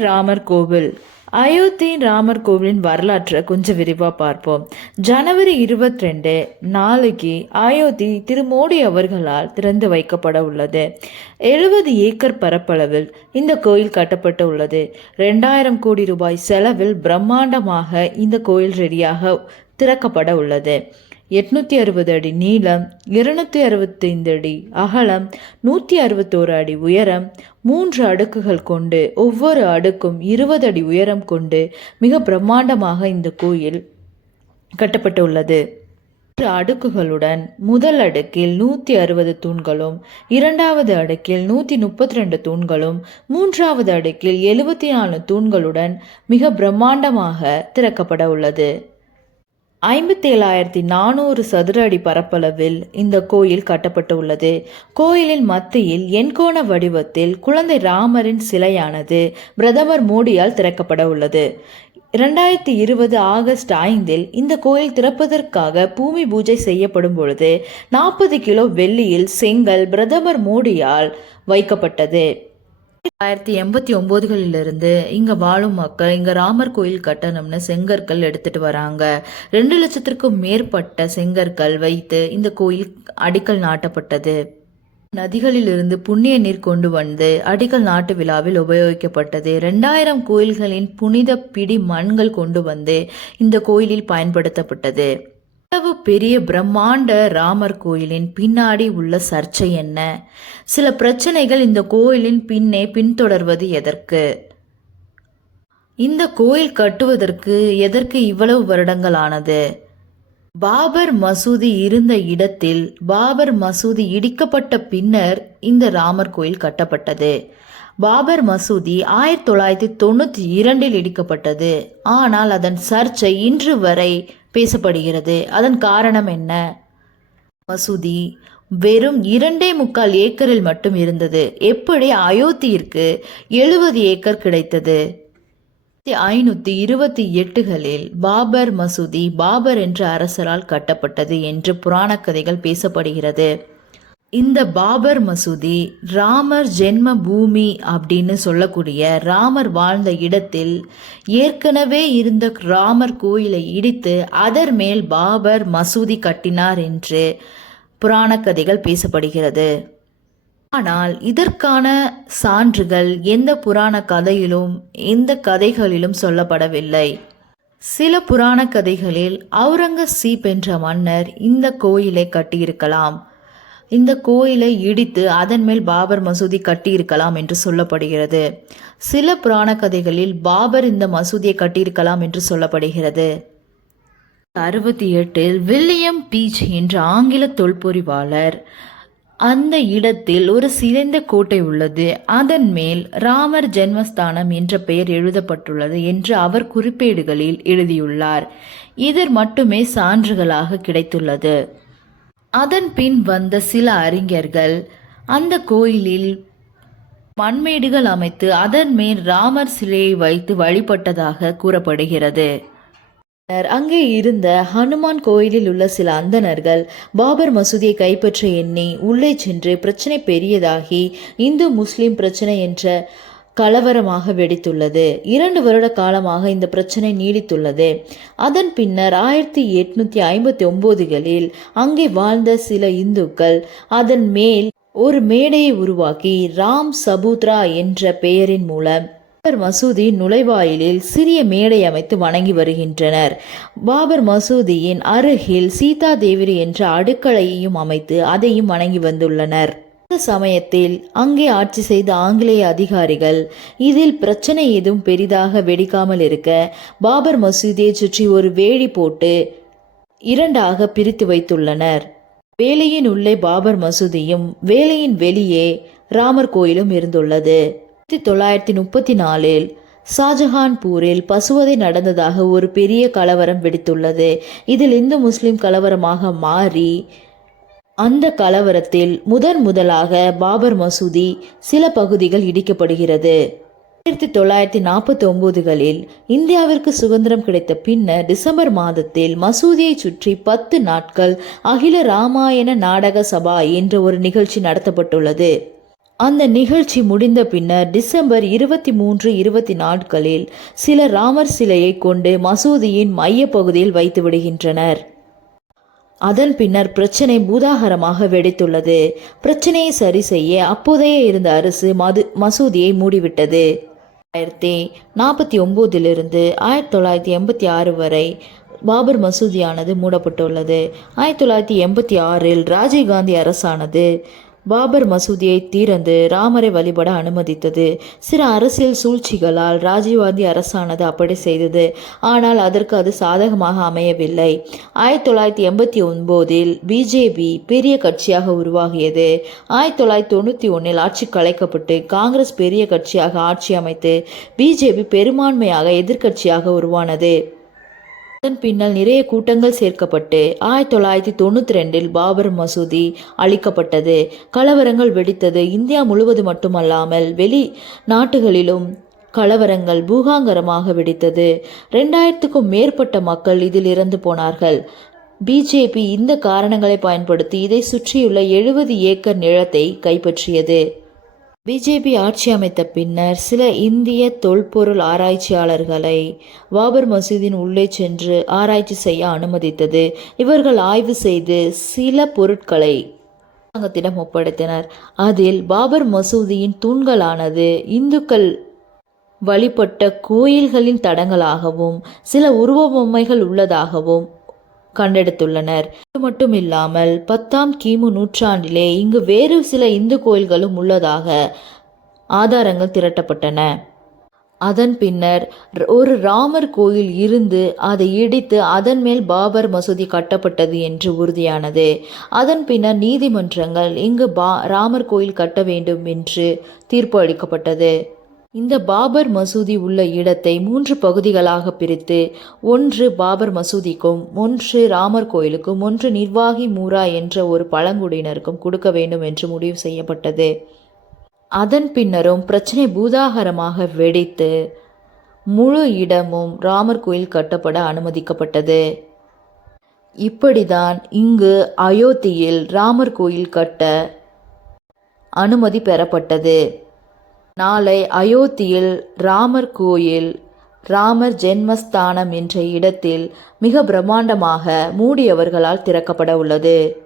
ராமர் கோவில். அயோத்தியின் ராமர் கோவிலின் வரலாற்றை கொஞ்சம் விரிவாக பார்ப்போம். ஜனவரி இருபத்தி ரெண்டு நாளைக்கு அயோத்தி திரு மோடி அவர்களால் திறந்து வைக்கப்பட உள்ளது. எழுபது ஏக்கர் பரப்பளவில் இந்த கோயில் கட்டப்பட்டு உள்ளது. ரெண்டாயிரம் கோடி ரூபாய் செலவில் பிரம்மாண்டமாக இந்த கோயில் ரெடியாக திறக்கப்பட உள்ளது. எட்நூற்றி அறுபது அடி நீளம் இருநூத்தி அறுபத்தைந்து அடி அகலம் நூற்றி அறுபத்தோரு அடி உயரம் மூன்று அடுக்குகள் கொண்டு ஒவ்வொரு அடுக்கும் இருபது அடி உயரம் கொண்டு மிக பிரம்மாண்டமாக இந்த கோயில் கட்டப்பட்டுள்ளது. மூன்று அடுக்குகளுடன் முதல் அடுக்கில் நூற்றி அறுபது தூண்களும் இரண்டாவது அடுக்கில் நூற்றி முப்பத்தி ரெண்டு தூண்களும் மூன்றாவது அடுக்கில் எழுபத்தி நாலு தூண்களுடன் மிக பிரம்மாண்டமாக திறக்கப்பட உள்ளது. ஐம்பத்தேழாயிரத்தி நானூறு சதுர அடி பரப்பளவில் இந்த கோயில் கட்டப்பட்டு உள்ளது கோயிலின் மத்தியில் எண்கோண வடிவத்தில் குழந்தை ராமரின் சிலையானது பிரதமர் மோடியால் திறக்கப்பட உள்ளது. இரண்டாயிரத்தி இருபது ஆகஸ்ட் ஐந்தில் இந்த கோயில் திறப்பதற்காக பூமி பூஜை செய்யப்படும் பொழுது நாற்பது கிலோ வெள்ளியில் செங்கல் பிரதமர் மோடியால் வைக்கப்பட்டது. ஆயிரத்தி எண்பத்தி ஒம்போதுகளிலிருந்து இங்கே வாழும் மக்கள் இங்கே ராமர் கோயில் கட்டணம்னு செங்கற்கள் எடுத்துட்டு வராங்க. ரெண்டு லட்சத்திற்கும் மேற்பட்ட செங்கற்கள் வைத்து இந்த கோயில் அடிக்கல் நாட்டப்பட்டது. நதிகளிலிருந்து புண்ணிய நீர் கொண்டு வந்து அடிக்கல் நாட்டு விழாவில் உபயோகிக்கப்பட்டது. ரெண்டாயிரம் கோயில்களின் புனித பிடி மண்கள் கொண்டு வந்து இந்த கோயிலில் பயன்படுத்தப்பட்டது. இவ்வளவு பெரிய பிரம்மாண்ட ராமர் கோயிலின் பின்னாடி உள்ள சர்ச்சை என்ன? சில பிரச்சனைகள் இந்த கோயிலின் பின்னே பின்தொடர்வது எதற்கு? இந்த கோயில் கட்டுவதற்கு எதற்கு இவ்வளவு வருடங்கள் ஆனது? பாபர் மசூதி இருந்த இடத்தில் பாபர் மசூதி இடிக்கப்பட்ட பின்னர் இந்த ராமர் கோயில் கட்டப்பட்டது. பாபர் மசூதி ஆயிரத்தி தொள்ளாயிரத்தி தொண்ணூற்றி இரண்டில் இடிக்கப்பட்டது. ஆனால் அதன் சர்ச்சை இன்று வரை பேசப்படுகிறது. அதன் காரணம் என்ன? மசூதி வெறும் இரண்டே முக்கால் ஏக்கரில் மட்டும் இருந்தது. எப்படி அயோத்தியிற்கு எழுபது ஏக்கர் கிடைத்தது? ஐநூற்றி இருபத்தி எட்டுகளில் பாபர் மசூதி பாபர் என்ற அரசரால் கட்டப்பட்டது என்று புராண கதைகள் பேசப்படுகிறது. இந்த பாபர் மசூதி ராமர் ஜென்ம பூமி அப்படின்னு சொல்லக்கூடிய ராமர் வாழ்ந்த இடத்தில் ஏற்கனவே இருந்த ராமர் கோயிலை இடித்து அதர் மேல் பாபர் மசூதி கட்டினார் என்று புராண கதைகள் பேசப்படுகிறது. ஆனால் இதற்கான சான்றுகள் எந்த புராண கதையிலும் எந்த கதைகளிலும் சொல்லப்படவில்லை. சில புராண கதைகளில் அவுரங்கசீப் என்ற மன்னர் இந்த கோயிலை கட்டியிருக்கலாம். இந்த கோயிலை இடித்து அதன் மேல் பாபர் மசூதி கட்டியிருக்கலாம் என்று சொல்லப்படுகிறது. சில புராண கதைகளில் பாபர் இந்த மசூதியை கட்டியிருக்கலாம் என்று சொல்லப்படுகிறது. அறுபத்தி எட்டில் வில்லியம் பீச் என்ற ஆங்கில தொல்பொறிவாளர். அந்த இடத்தில் ஒரு சிதைந்த கோட்டை உள்ளது. அதன் மேல் ராமர் ஜென்மஸ்தானம் என்ற பெயர் எழுதப்பட்டுள்ளது என்று அவர் குறிப்பேடுகளில் எழுதியுள்ளார். இதர் மட்டுமே சான்றுகளாக கிடைத்துள்ளது. அதன் பின் வந்த சில அறிஞர்கள் அந்த கோயிலில் மண்மேடுகள் அமைத்து அதன் மேல் ராமர் சிலையை வைத்து வழிபட்டதாக கூறப்படுகிறது. அங்கே இருந்த ஹனுமான் கோயிலில் உள்ள சில அந்தணர்கள் பாபர் மசூதியை கைப்பற்ற எண்ணி உள்ளே சென்று பிரச்சனை பெரியதாகி இந்து முஸ்லிம் பிரச்சனை என்ற கலவரமாக வெடித்துள்ளது. இரண்டு வருட காலமாக இந்த பிரச்சனை நீடித்துள்ளது. அதன் பின்னர் ஆயிரத்தி எட்நூத்தி ஐம்பத்தி ஒன்பதுகளில் அங்கே வாழ்ந்த சில இந்துக்கள் அதன் மேல் ஒரு மேடையை உருவாக்கி ராம் சபூத்ரா என்ற பெயரின் மூலம் பாபர் மசூதி நுழைவாயிலில் சிறிய மேடை அமைத்து வணங்கி வருகின்றனர். பாபர் மசூதியின் அருகில் சீதா தேவிரி என்ற அடுக்களையையும் அமைத்து அதையும் வணங்கி வந்துள்ளனர். சமயத்தில் அங்கே ஆட்சி செய்த ஆங்கிலேய அதிகாரிகள் இதில் பிரச்சனை எதுவும் பெரிதாக வெடிக்காமல் இருக்க பாபர் மசூதியை சுற்றி ஒரு வேலி போட்டு இரண்டாக பிரித்து வைத்துள்ளனர். வேலையின் உள்ளே பாபர் மசூதியும் வேலையின் வெளியே ராமர் கோயிலும் இருந்துள்ளது. ஆயிரத்தி தொள்ளாயிரத்தி முப்பத்தி நாலில் ஷாஜஹான்பூரில் பசுவதை நடந்ததாக ஒரு பெரிய கலவரம் வெடித்துள்ளது. இதில் இந்து முஸ்லிம் கலவரமாக மாறி அந்த கலவரத்தில் முதன் முதலாக பாபர் மசூதி சில பகுதிகள் இடிக்கப்படுகிறது. ஆயிரத்தி தொள்ளாயிரத்தி நாற்பத்தி ஒன்பதுகளில் இந்தியாவிற்கு சுதந்திரம் கிடைத்த பின்னர் டிசம்பர் மாதத்தில் மசூதியை சுற்றி பத்து நாட்கள் அகில ராமாயண நாடக சபா என்ற ஒரு நிகழ்ச்சி நடத்தப்பட்டுள்ளது. அந்த நிகழ்ச்சி முடிந்த பின்னர் டிசம்பர் இருபத்தி மூன்று இருபத்தி நாட்களில் சில ராமர் சிலையை கொண்டு மசூதியின் மைய பகுதியில் வைத்து விடுகின்றனர். அதன் பின்னர் பிரச்சனை பூதாகரமாக வெடித்துள்ளது. பிரச்சனையை சரி செய்ய அப்போதைய இருந்த அரசு மது மசூதியை மூடிவிட்டது. ஆயிரத்தி நாற்பத்தி ஒம்போதிலிருந்து ஆயிரத்தி தொள்ளாயிரத்தி எண்பத்தி ஆறு வரை பாபர் மசூதியானது மூடப்பட்டுள்ளது. ஆயிரத்தி தொள்ளாயிரத்தி எண்பத்தி ஆறில் ராஜீவ்காந்தி அரசானது பாபர் மசூதியை திறந்து ராமரை வழிபட அனுமதித்தது. சில அரசியல் சூழ்ச்சிகளால் ராஜீவ்காந்தி அரசானது அப்படி செய்தது. ஆனால் அதற்கு அது சாதகமாக அமையவில்லை. ஆயிரத்தி தொள்ளாயிரத்தி எண்பத்தி ஒன்பதில் பிஜேபி பெரிய கட்சியாக உருவாகியது. ஆயிரத்தி தொள்ளாயிரத்தி தொண்ணூற்றி ஒன்றில் ஆட்சி கலைக்கப்பட்டு காங்கிரஸ் பெரிய கட்சியாக ஆட்சி அமைத்து பிஜேபி பெரும்பான்மையாக எதிர்க்கட்சியாக உருவானது. அதன் பின்னால் நிறைய கூட்டங்கள் சேர்க்கப்பட்டு ஆயிரத்தி தொள்ளாயிரத்தி தொண்ணூற்றி ரெண்டில் பாபர் மசூதி அழிக்கப்பட்டது. கலவரங்கள் வெடித்தது இந்தியா முழுவது மட்டுமல்லாமல் வெளி நாட்டுகளிலும் கலவரங்கள் பூகாங்கரமாக வெடித்தது. ரெண்டாயிரத்துக்கும் மேற்பட்ட மக்கள் இதில் இறந்து போனார்கள். பிஜேபி இந்த காரணங்களை பயன்படுத்தி இதை சுற்றியுள்ள எழுபது ஏக்கர் நிலத்தை கைப்பற்றியது. பிஜேபி ஆட்சி அமைத்த பின்னர் சில இந்திய தொல்பொருள் ஆராய்ச்சியாளர்களை பாபர் மசூதியின் உள்ளே சென்று ஆராய்ச்சி செய்ய அனுமதித்தது. இவர்கள் ஆய்வு செய்து சில பொருட்களை அரசாங்கத்திடம் ஒப்படைத்தனர். அதில் பாபர் மசூதியின் தூண்களானது இந்துக்கள் வழிபட்ட கோயில்களின் தடங்களாகவும் சில உருவ பொம்மைகள் உள்ளதாகவும் கண்டெடுத்துள்ளனர். இது மட்டும் இல்லாமல் பத்தாம் கிமு நூற்றாண்டிலே இங்கு வேறு சில இந்து கோயில்களும் உள்ளதாக ஆதாரங்கள் திரட்டப்பட்டன. அதன் பின்னர் ஒரு ராமர் கோயில் இருந்து அதை இடித்து அதன் மேல் பாபர் மசூதி கட்டப்பட்டது என்று உறுதியானது. அதன் பின்னர் நீதிமன்றங்கள் இங்கு பா ராமர் கோயில் கட்ட வேண்டும் என்று தீர்ப்பு அளிக்கப்பட்டது. இந்த பாபர் மசூதி உள்ள இடத்தை மூன்று பகுதிகளாக பிரித்து ஒன்று பாபர் மசூதிக்கும் ஒன்று ராமர் கோயிலுக்கும் ஒன்று நிர்வாகி மூரா என்ற ஒரு பழங்குடியினருக்கும் கொடுக்க வேண்டும் என்று முடிவு செய்யப்பட்டது. அதன் பின்னரும் பிரச்சனை பூதாகரமாக வெடித்து முழு இடமும் ராமர் கோயில் கட்டப்பட அனுமதிக்கப்பட்டது. இப்படிதான் இங்கு அயோத்தியில் ராமர் கோயில் கட்ட அனுமதி பெறப்பட்டது. நாளை அயோத்தியில் ராமர் கோயில் ராமர் ஜென்மஸ்தானம் என்ற இடத்தில் மிக பிரம்மாண்டமாக மூடியவர்களால் திறக்கப்பட உள்ளது.